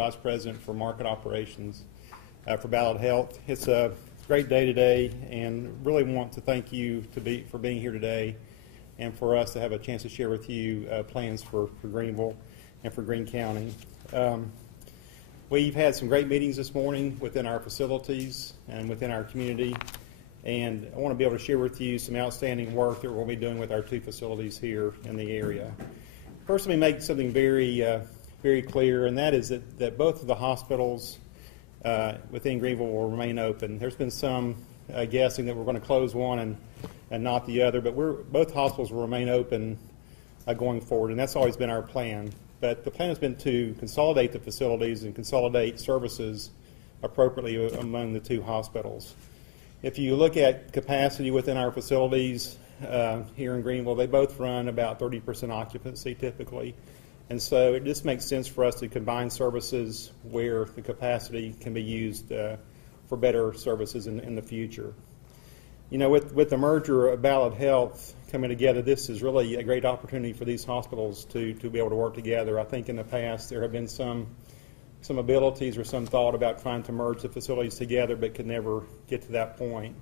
Vice President for Market Operations for Ballad Health. It's a great day today, and really want to thank you for being here today, and for us to have a chance to share with you plans for Greenville and for Greene County. We've had some great meetings this morning within our facilities and within our community, and I want to be able to share with you some outstanding work that we'll be doing with our two facilities here in the area. First, let me make something very clear, and that is that both of the hospitals within Greenville will remain open. There's been some guessing that we're going to close one and not the other, but both hospitals will remain open going forward, and that's always been our plan. But the plan has been to consolidate the facilities and consolidate services appropriately among the two hospitals. If you look at capacity within our facilities here in Greenville, they both run about 30% occupancy typically. And so it just makes sense for us to combine services where the capacity can be used for better services in the future. You know, with the merger of Ballad Health coming together, this is really a great opportunity for these hospitals to be able to work together. I think in the past there have been some abilities or some thought about trying to merge the facilities together, but could never get to that point.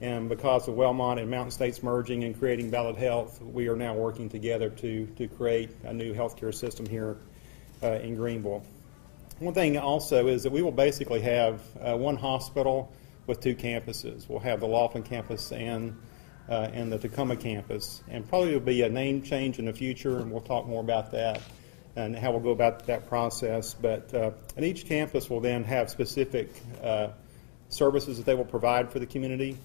And because of Wellmont and Mountain States merging and creating Ballad Health, we are now working together to create a new healthcare system here in Greenville. One thing also is that we will basically have one hospital with two campuses. We'll have the Laughlin campus and the Takoma campus, and probably will be a name change in the future, and we'll talk more about that and how we'll go about that process. But and each campus will then have specific services that they will provide for the community,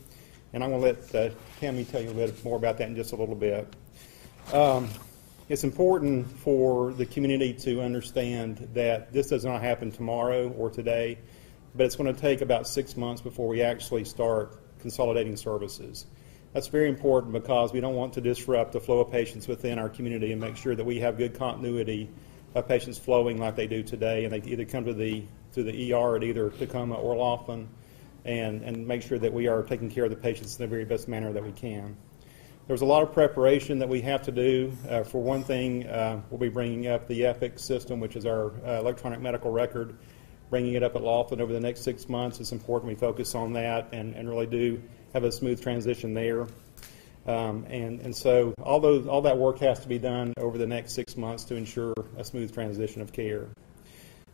and I'm going to let Tammy tell you a bit more about that in just a little bit. It's important for the community to understand that this does not happen tomorrow or today, but it's going to take about 6 months before we actually start consolidating services. That's very important because we don't want to disrupt the flow of patients within our community and make sure that we have good continuity of patients flowing like they do today, and they either come to the ER at either Takoma or Laughlin, and make sure that we are taking care of the patients in the very best manner that we can. There's a lot of preparation that we have to do. For one thing, we'll be bringing up the EPIC system, which is our electronic medical record, bringing it up at Laughlin over the next 6 months. It's important we focus on that and really do have a smooth transition there. And so all that work has to be done over the next 6 months to ensure a smooth transition of care.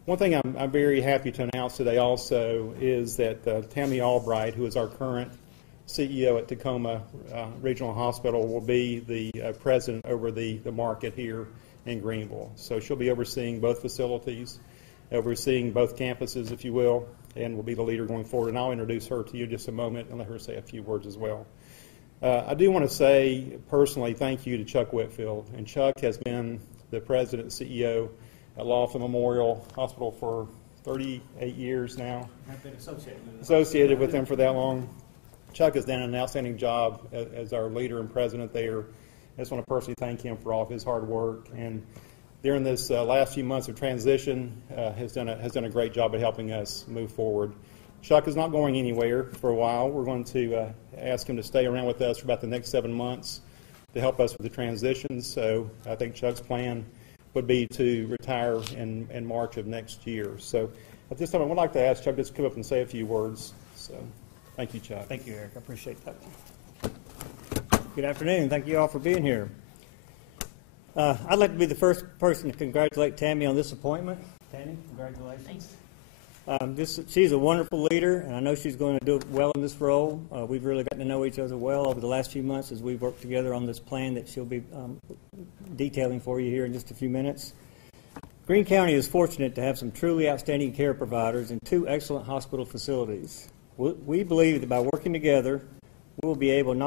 One thing I'm very happy to announce today also is that Tammy Albright, who is our current CEO at Takoma Regional Hospital, will be the president over the market here in Greenville. So she'll be overseeing both facilities, overseeing both campuses, if you will, and will be the leader going forward. And I'll introduce her to you in just a moment and let her say a few words as well. I do want to say personally thank you to Chuck Whitfield. And Chuck has been the president and CEO at Laughlin Memorial Hospital for 38 years now. I've been associated with them for that long. Chuck has done an outstanding job as our leader and president there. I just want to personally thank him for all of his hard work, and during this last few months of transition has done a great job at helping us move forward. Chuck is not going anywhere for a while. We're going to ask him to stay around with us for about the next 7 months to help us with the transition. So I think Chuck's plan would be to retire in March of next year. So at this time, I would like to ask Chuck just to come up and say a few words. So thank you, Chuck. Thank you, Eric. I appreciate that. Good afternoon. Thank you all for being here. I'd like to be the first person to congratulate Tammy on this appointment. Tammy, congratulations. Thanks. She's a wonderful leader, and I know she's going to do well in this role. We've really gotten to know each other well over the last few months as we've worked together on this plan that she'll be detailing for you here in just a few minutes. Greene County is fortunate to have some truly outstanding care providers and two excellent hospital facilities. We believe that by working together, we will be able to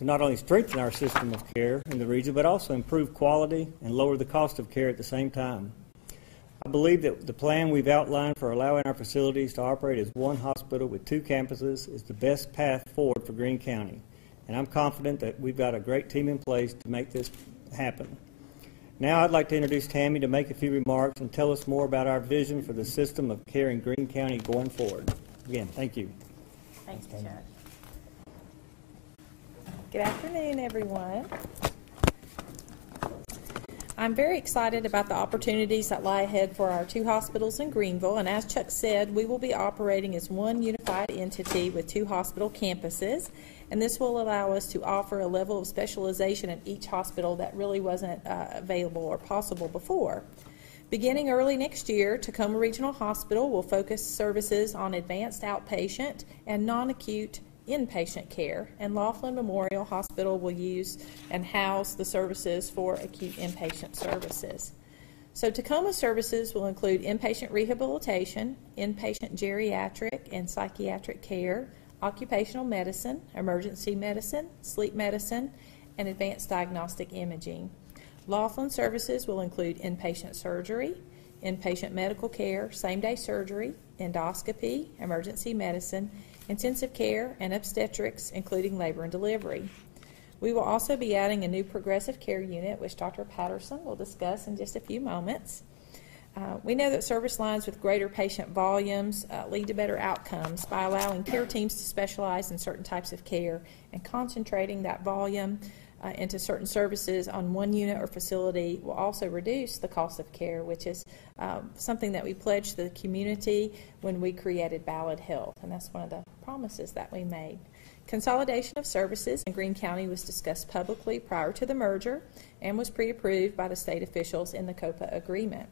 not only strengthen our system of care in the region, but also improve quality and lower the cost of care at the same time. I believe that the plan we've outlined for allowing our facilities to operate as one hospital with two campuses is the best path forward for Greene County, and I'm confident that we've got a great team in place to make this happen. Now I'd like to introduce Tammy to make a few remarks and tell us more about our vision for the system of care in Greene County going forward. Again, thank you. Thanks, Chuck. Good afternoon, everyone. I'm very excited about the opportunities that lie ahead for our two hospitals in Greeneville, and as Chuck said, we will be operating as one unified entity with two hospital campuses, and this will allow us to offer a level of specialization at each hospital that really wasn't available or possible before. Beginning early next year, Takoma Regional Hospital will focus services on advanced outpatient and non-acute inpatient care, and Laughlin Memorial Hospital will use and house the services for acute inpatient services. So Takoma services will include inpatient rehabilitation, inpatient geriatric and psychiatric care, occupational medicine, emergency medicine, sleep medicine, and advanced diagnostic imaging. Laughlin services will include inpatient surgery, inpatient medical care, same-day surgery, endoscopy, emergency medicine, intensive care, and obstetrics, including labor and delivery. We will also be adding a new progressive care unit, which Dr. Patterson will discuss in just a few moments. We know that service lines with greater patient volumes lead to better outcomes by allowing care teams to specialize in certain types of care, and concentrating that volume into certain services on one unit or facility will also reduce the cost of care, which is something that we pledged to the community when we created Ballad Health, and that's one of the promises that we made. Consolidation of services in Greene County was discussed publicly prior to the merger and was pre-approved by the state officials in the COPA agreement.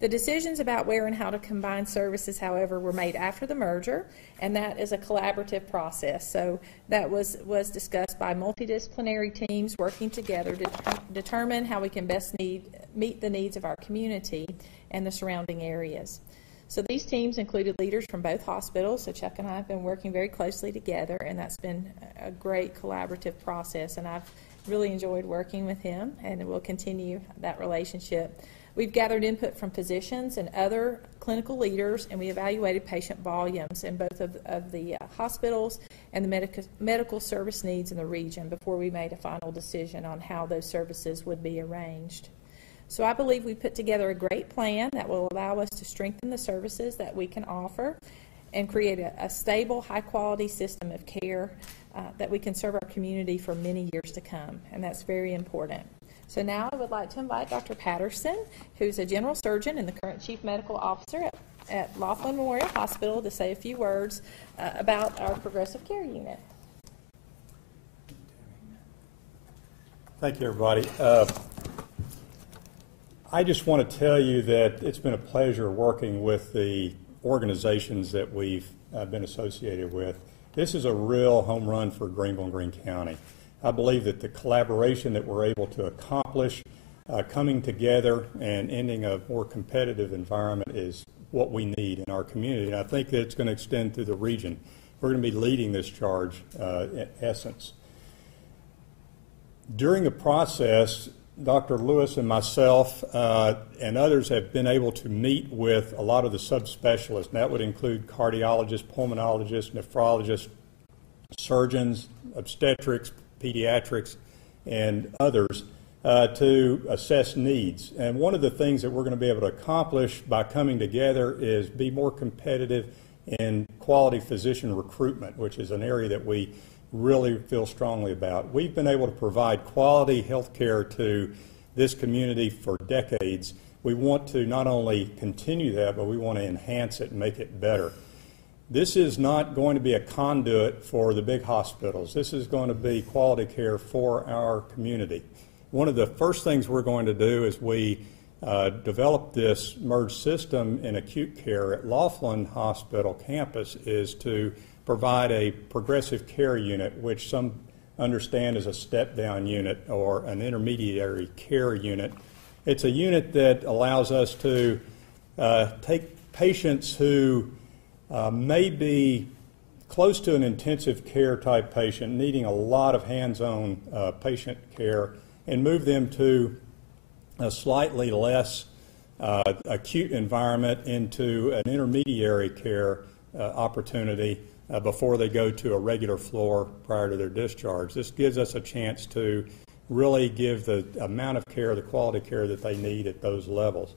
The decisions about where and how to combine services, however, were made after the merger, and that is a collaborative process. So that was discussed by multidisciplinary teams working together to determine how we can best meet the needs of our community and the surrounding areas. So these teams included leaders from both hospitals, so Chuck and I have been working very closely together, and that's been a great collaborative process, and I've really enjoyed working with him, and we'll continue that relationship. We've gathered input from physicians and other clinical leaders, and we evaluated patient volumes in both of the hospitals and the medical service needs in the region before we made a final decision on how those services would be arranged. So I believe we put together a great plan that will allow us to strengthen the services that we can offer and create a stable, high-quality system of care that we can serve our community for many years to come, and that's very important. So now I would like to invite Dr. Patterson, who's a general surgeon and the current chief medical officer at Laughlin Memorial Hospital, to say a few words about our progressive care unit. Thank you, everybody. I just want to tell you that it's been a pleasure working with the organizations that we've been associated with. This is a real home run for Greeneville and Greene County. I believe that the collaboration that we're able to accomplish, coming together and ending a more competitive environment, is what we need in our community. And I think that it's going to extend through the region. We're going to be leading this charge in essence. During the process, Dr. Lewis and myself and others have been able to meet with a lot of the subspecialists. And that would include cardiologists, pulmonologists, nephrologists, surgeons, obstetrics, pediatrics, and others to assess needs. And one of the things that we're going to be able to accomplish by coming together is be more competitive in quality physician recruitment, which is an area that we really feel strongly about. We've been able to provide quality health care to this community for decades. We want to not only continue that, but we want to enhance it and make it better. This is not going to be a conduit for the big hospitals. This is going to be quality care for our community. One of the first things we're going to do is we develop this merged system in acute care at Laughlin Hospital campus is to provide a progressive care unit, which some understand as a step-down unit or an intermediary care unit. It's a unit that allows us to take patients who may be close to an intensive care type patient, needing a lot of hands-on patient care, and move them to a slightly less acute environment into an intermediary care opportunity before they go to a regular floor prior to their discharge. This gives us a chance to really give the amount of care, the quality care that they need at those levels.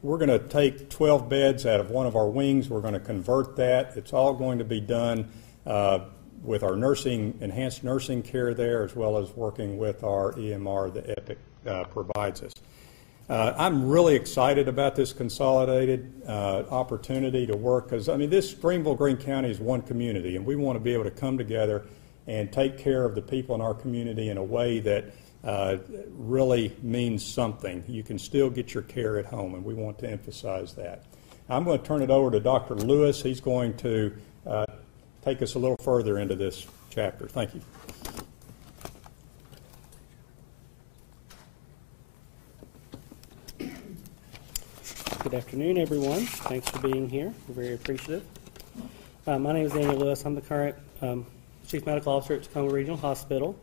We're going to take 12 beds out of one of our wings. We're going to convert that. It's all going to be done with our enhanced nursing care there, as well as working with our EMR that Epic provides us. I'm really excited about this consolidated opportunity to work because, I mean, Greenville, Greene County is one community, and we want to be able to come together and take care of the people in our community in a way that really means something. You can still get your care at home, and we want to emphasize that. I'm going to turn it over to Dr. Lewis. He's going to take us a little further into this chapter. Thank you. Good afternoon, everyone. Thanks for being here. We're very appreciative. My name is Daniel Lewis. I'm the current Chief Medical Officer at Takoma Regional Hospital.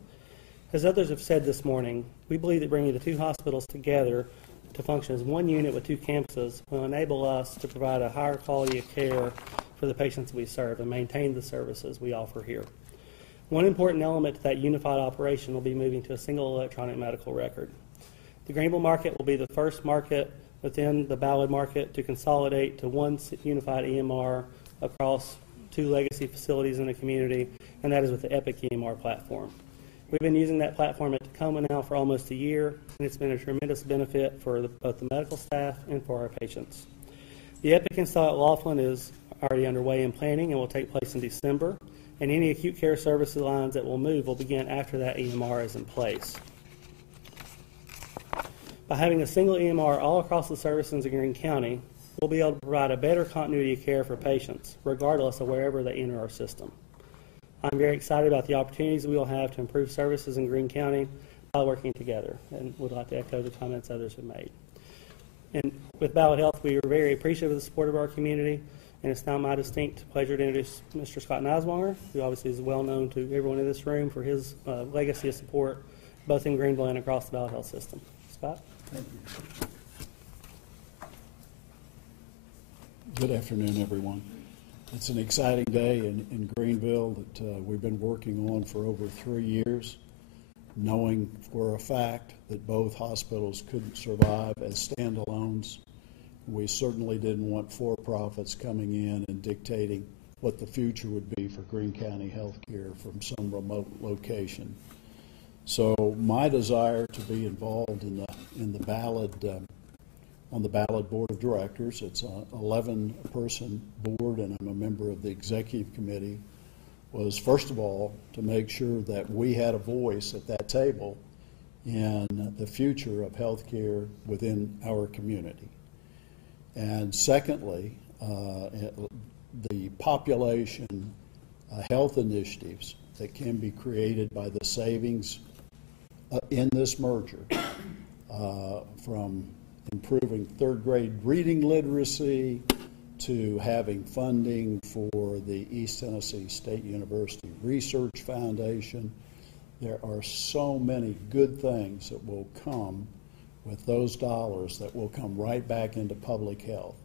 As others have said this morning, we believe that bringing the two hospitals together to function as one unit with two campuses will enable us to provide a higher quality of care for the patients we serve and maintain the services we offer here. One important element to that unified operation will be moving to a single electronic medical record. The Greenville market will be the first market within the Ballad market to consolidate to one unified EMR across two legacy facilities in the community, and that is with the Epic EMR platform. We've been using that platform at Takoma now for almost a year, and it's been a tremendous benefit for both the medical staff and for our patients. The Epic install at Laughlin is already underway in planning and will take place in December, and any acute care service lines that will move will begin after that EMR is in place. By having a single EMR all across the services in Greene County, we'll be able to provide a better continuity of care for patients, regardless of wherever they enter our system. I'm very excited about the opportunities we will have to improve services in Greene County by working together, and would like to echo the comments others have made. And with Ballad Health, we are very appreciative of the support of our community, and it's now my distinct pleasure to introduce Mr. Scott Niswanger, who obviously is well known to everyone in this room for his legacy of support, both in Greenville and across the Ballad Health system. Scott? Thank you. Good afternoon, everyone. It's an exciting day in Greenville that we've been working on for over 3 years, knowing for a fact that both hospitals couldn't survive as standalones. We certainly didn't want for-profits coming in and dictating what the future would be for Greene County healthcare from some remote location. So my desire to be involved in the Ballad on the Ballad Board of Directors. It's an 11-person board, and I'm a member of the executive committee, was first of all to make sure that we had a voice at that table in the future of healthcare within our community. And secondly, the population health initiatives that can be created by the savings in this merger, from improving third grade reading literacy to having funding for the East Tennessee State University Research Foundation. There are so many good things that will come with those dollars that will come right back into public health.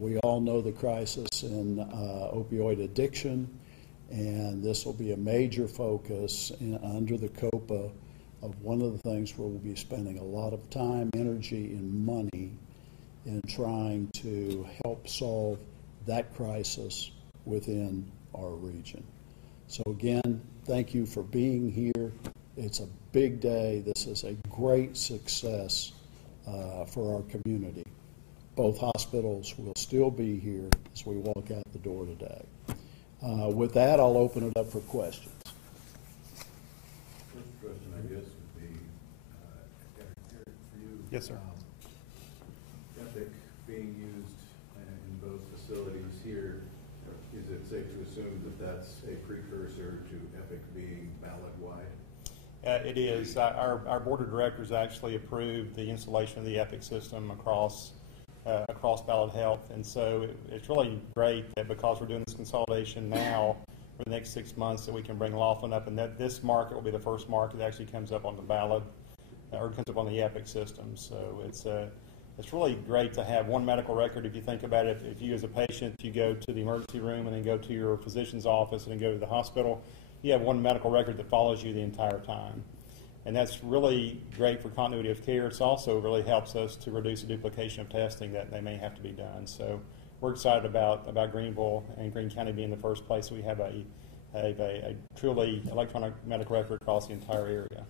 We all know the crisis in opioid addiction, and this will be a major focus under the COPA of one of the things where we'll be spending a lot of time, energy, and money in trying to help solve that crisis within our region. So again, thank you for being here. It's a big day. This is a great success for our community. Both hospitals will still be here as we walk out the door today. With that, I'll open it up for questions. First question, I guess, would be, Eric, for you. Yes, sir. Epic being used in both facilities here, is it safe to assume that that's a precursor to Epic being Ballad-wide? It is. Our board of directors actually approved the installation of the Epic system across Ballad Health, and so it's really great that because we're doing this consolidation now for the next 6 months that we can bring Laughlin up, and that this market will be the first market that actually comes up on the Ballad or comes up on the Epic system. So it's really great to have one medical record. If you think about it, if you as a patient, you go to the emergency room and then go to your physician's office and then go to the hospital, you have one medical record that follows you the entire time. And that's really great for continuity of care. It also really helps us to reduce the duplication of testing that they may have to be done. So we're excited about Greenville and Greene County being the first place we have a a truly electronic medical record across the entire area.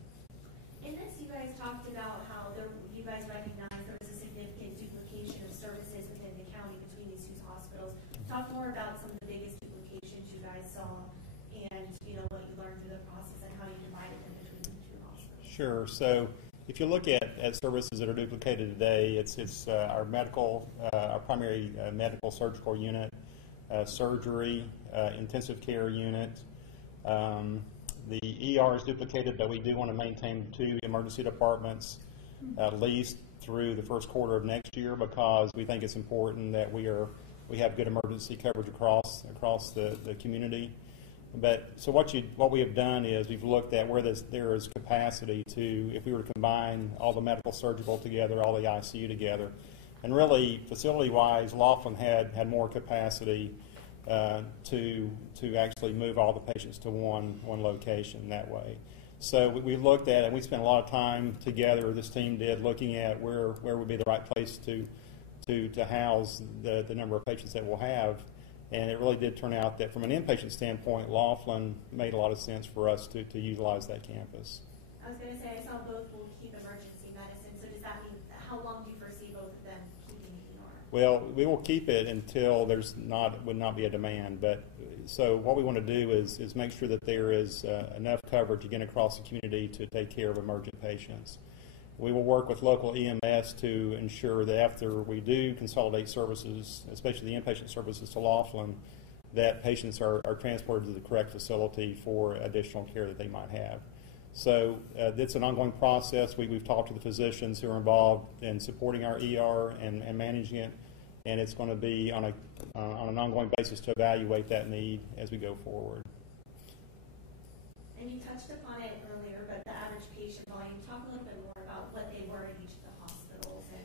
In this, you guys talked about how you guys recognized there was a significant duplication of services within the county between these two hospitals. Talk more about some of the biggest duplications you guys saw and, what you learned through the process and how you divided them between the two hospitals. Sure. So if you look at services that are duplicated today, it's our primary medical surgical unit, surgery, intensive care unit. The ER is duplicated, but we do want to maintain 2 emergency departments at least through the first quarter of next year, because we think it's important that we have good emergency coverage across the community. But so what we have done is we've looked at where there is capacity to, if we were to combine all the medical surgical together, all the ICU together, and really facility-wise, Laughlin had more capacity to actually move all the patients to one location that way. So we looked at it, and we spent a lot of time together, this team did, looking at where would be the right place to house the number of patients that we'll have. And it really did turn out that from an inpatient standpoint, Laughlin made a lot of sense for us to utilize that campus. I was going to say, I saw both will keep emergency medicine, so does that mean, how long do you foresee both of them keeping the ER? Well, we will keep it until would not be a demand. But so what we want to do is make sure that there is enough coverage again across the community to take care of emergent patients. We will work with local EMS to ensure that after we do consolidate services, especially the inpatient services to Laughlin, that patients are transported to the correct facility for additional care that they might have. So it's an ongoing process. We've talked to the physicians who are involved in supporting our ER and managing it, and it's going to be on an ongoing basis to evaluate that need as we go forward. And you touched upon it earlier, but the average patient volume, talk a little bit more about what they were at each of the hospitals and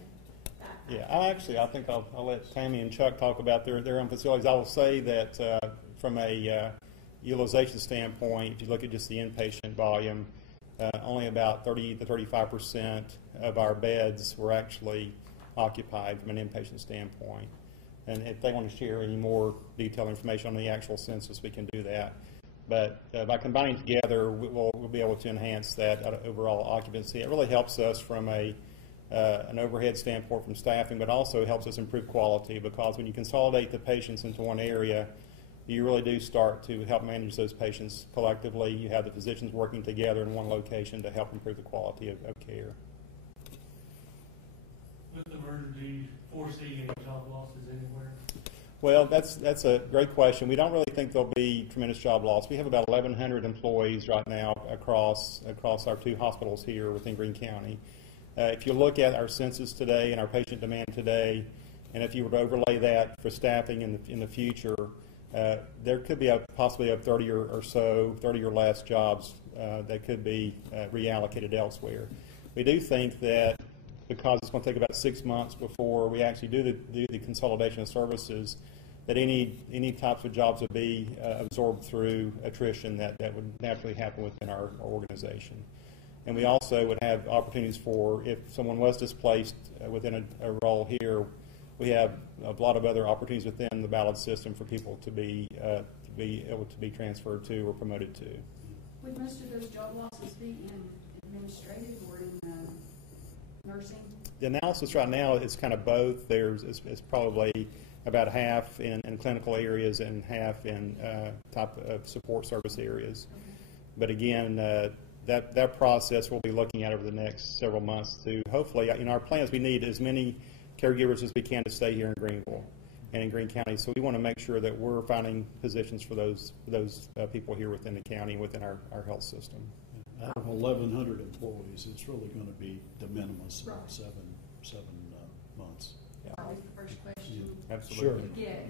that. Yeah, I think I'll let Tammy and Chuck talk about their own facilities. I will say that from a utilization standpoint, if you look at just the inpatient volume, only about 30 to 35% of our beds were actually occupied from an inpatient standpoint. And if they want to share any more detailed information on the actual census, we can do that. But by combining together, we'll be able to enhance that overall occupancy. It really helps us from an overhead standpoint from staffing, but also helps us improve quality, because when you consolidate the patients into one area, you really do start to help manage those patients collectively. You have the physicians working together in one location to help improve the quality of care. With the merger, do you foresee any job losses anywhere? Well, that's a great question. We don't really think there'll be tremendous job loss. We have about 1,100 employees right now across our 2 hospitals here within Greene County. If you look at our census today and our patient demand today, and if you were to overlay that for staffing in the future, there could be possibly 30 or less jobs that could be reallocated elsewhere. We do think that because it's going to take about 6 months before we actually do the consolidation of services, that any types of jobs would be absorbed through attrition that would naturally happen within our organization. And we also would have opportunities for, if someone was displaced within a role here, we have a lot of other opportunities within the Ballad system for people to be able to be transferred to or promoted to. Would most of those job losses be in administrative or in nursing? The analysis right now is kind of both. It's probably about half in clinical areas and half in type of support service areas. Okay. But again, that process we'll be looking at over the next several months to hopefully, our plan is we need as many caregivers as we can to stay here in Greenville and in Greene County. So we want to make sure that we're finding positions for those people here within the county and within our health system. Out of 1,100 employees, it's really going to be de minimis in Right. seven months. Probably the first question Absolutely. you get.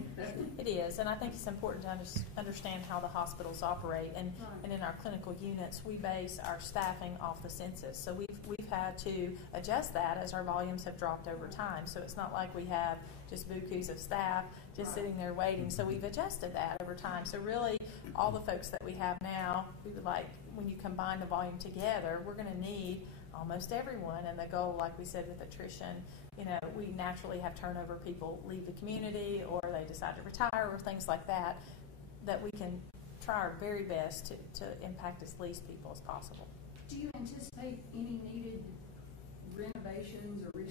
It is, and I think it's important to understand how the hospitals operate. And, Right. and in our clinical units, we base our staffing off the census. So we've had to adjust that as our volumes have dropped over time. So it's not like we have just bukus of staff just Right. sitting there waiting. So we've adjusted that over time. So really, all the folks that we have now, we would like, when you combine the volume together, we're going to need almost everyone. And the goal, like we said with attrition, we naturally have turnover. People leave the community or they decide to retire or things like that, that we can try our very best to impact as least people as possible. Do you anticipate any needed renovations or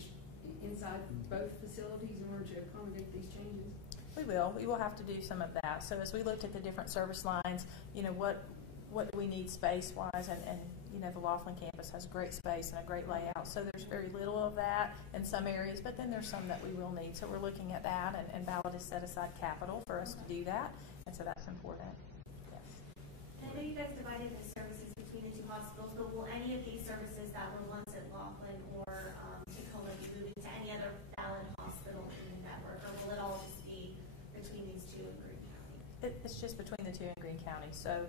inside both facilities in order to accommodate these changes? We will. We will have to do some of that. So as we looked at the different service lines, what do we need space-wise? And the Laughlin campus has great space and a great layout. So there's very little of that in some areas, but then there's some that we will need. So we're looking at that, and Ballad has set aside capital for us to do that, and so that's important. Yes. And I know you guys divided the services between the two hospitals, but will any of these services that were once at Laughlin or Takoma be moving to any other Ballad hospital in the network, or will it all just be between these two in Greene County? It's just between the two in Greene County. So,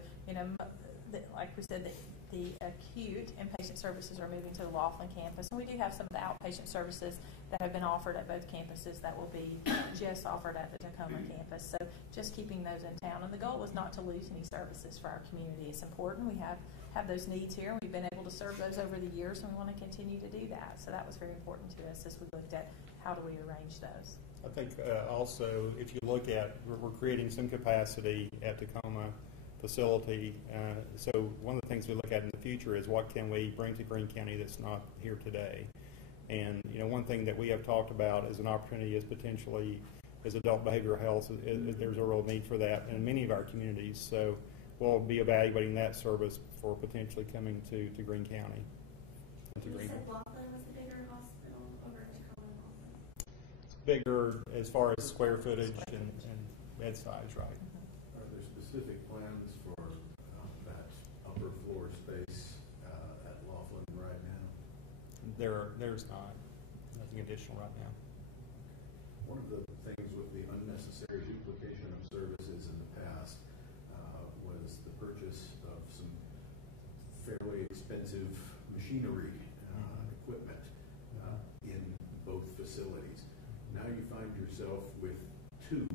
like we said, the acute inpatient services are moving to the Laughlin campus, and we do have some of the outpatient services that have been offered at both campuses that will be just offered at the Takoma campus. So just keeping those in town. And the goal was not to lose any services for our community. It's important. We have those needs here, and we've been able to serve those over the years, and we want to continue to do that. So that was very important to us as we looked at how do we arrange those. I think also, if you look at, we're creating some capacity at Takoma facility. So one of the things we look at in the future is what can we bring to Greene County that's not here today. And one thing that we have talked about as an opportunity is potentially is adult behavioral health. There's a real need for that in many of our communities. So we'll be evaluating that service for potentially coming to Greene County. You said Laughlin was the bigger hospital over at Takoma and Laughlin? It's bigger as far as square footage and bed size, right? Are there specific plans for that upper floor space at Laughlin right now? There's nothing additional right now. One of the things with the unnecessary duplication of services in the past was the purchase of some fairly expensive machinery, equipment in both facilities. Now you find yourself with two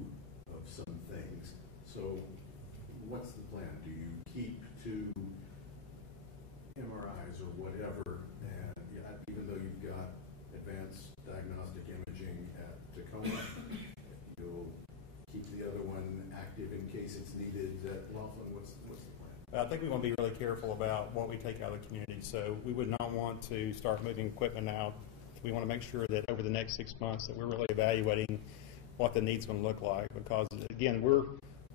of some things. So what's the plan? Do you keep two MRIs or whatever, and even though you've got advanced diagnostic imaging at Takoma, you'll keep the other one active in case it's needed at Laughlin? What's the plan? I think we want to be really careful about what we take out of the community. So we would not want to start moving equipment out. We want to make sure that over the next 6 months that we're really evaluating what the need's going to look like, because again,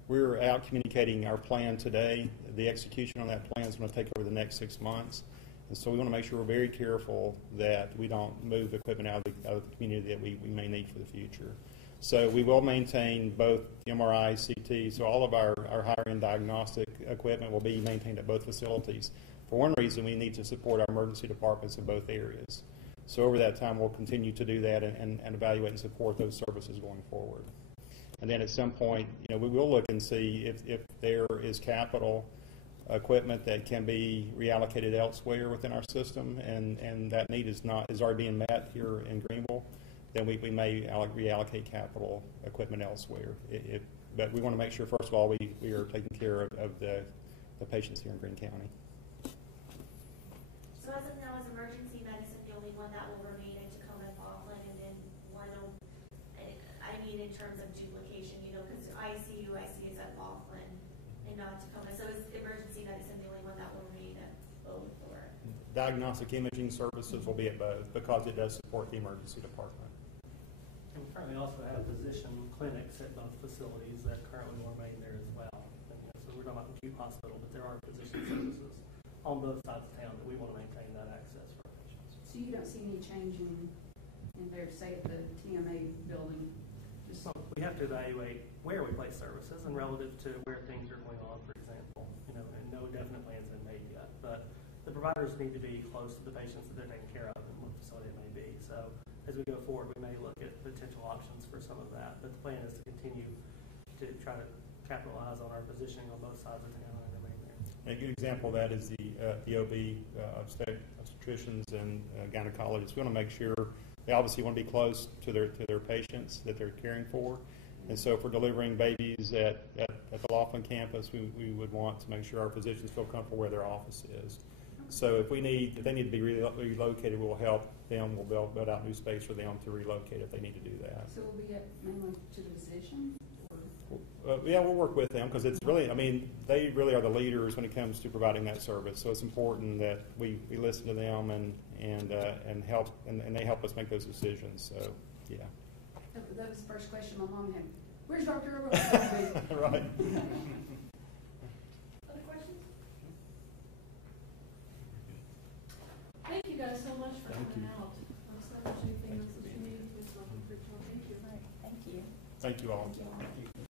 we're out communicating our plan today. The execution on that plan is going to take over the next 6 months. And so we want to make sure we're very careful that we don't move equipment out of the community that we may need for the future. So we will maintain both MRI, CT, so all of our higher-end diagnostic equipment will be maintained at both facilities. For one reason, we need to support our emergency departments in both areas. So over that time, we'll continue to do that and evaluate and support those services going forward. And then at some point, we will look and see if there is capital equipment that can be reallocated elsewhere within our system, and that need is already being met here in Greenville, then we may reallocate capital equipment elsewhere. But we want to make sure, first of all, we are taking care of the patients here in Greene County. So as of now, is emergency medicine the only one that will remain in Takoma and Laughlin, and then in terms of duplication, because ICU is at Laughlin and not Takoma. So is emergency medicine the only one that will remain at both? Or? Diagnostic imaging services will be at both because it does support the emergency department. And we currently also have physician clinics at both facilities that currently will remain there as well. And, so we're talking about acute hospital, but there are physician services on both sides of town that we want to maintain that access for our patients. So you don't see any change in there, say, at the TMA building? So we have to evaluate where we place services and relative to where things are going on, for example. And no definite plans have been made yet. But the providers need to be close to the patients that they're taking care of and what facility it may be. So as we go forward, we may look at potential options for some of that. But the plan is to continue to try to capitalize on our positioning on both sides of town and remain there. A good example of that is the OB, obstetricians and gynecologists. We want to make sure they obviously want to be close to their patients that they're caring for. And so if we're delivering babies at the Laughlin campus, we would want to make sure our physicians feel comfortable where their office is. So if they need to be relocated, we'll help them. We'll build out new space for them to relocate if they need to do that. So will we get mainly to the physician? Yeah, we'll work with them because it's really, I mean, they really are the leaders when it comes to providing that service. So it's important that we listen to them and help, and they help us make those decisions. So, yeah. That was the first question my mom had. Where's Dr. Earl going to be? Right. Other questions? Thank you guys so much for coming out. I'm sorry if there's anything else that you need. Thank you. Thank you. Thank you all. Thank you all.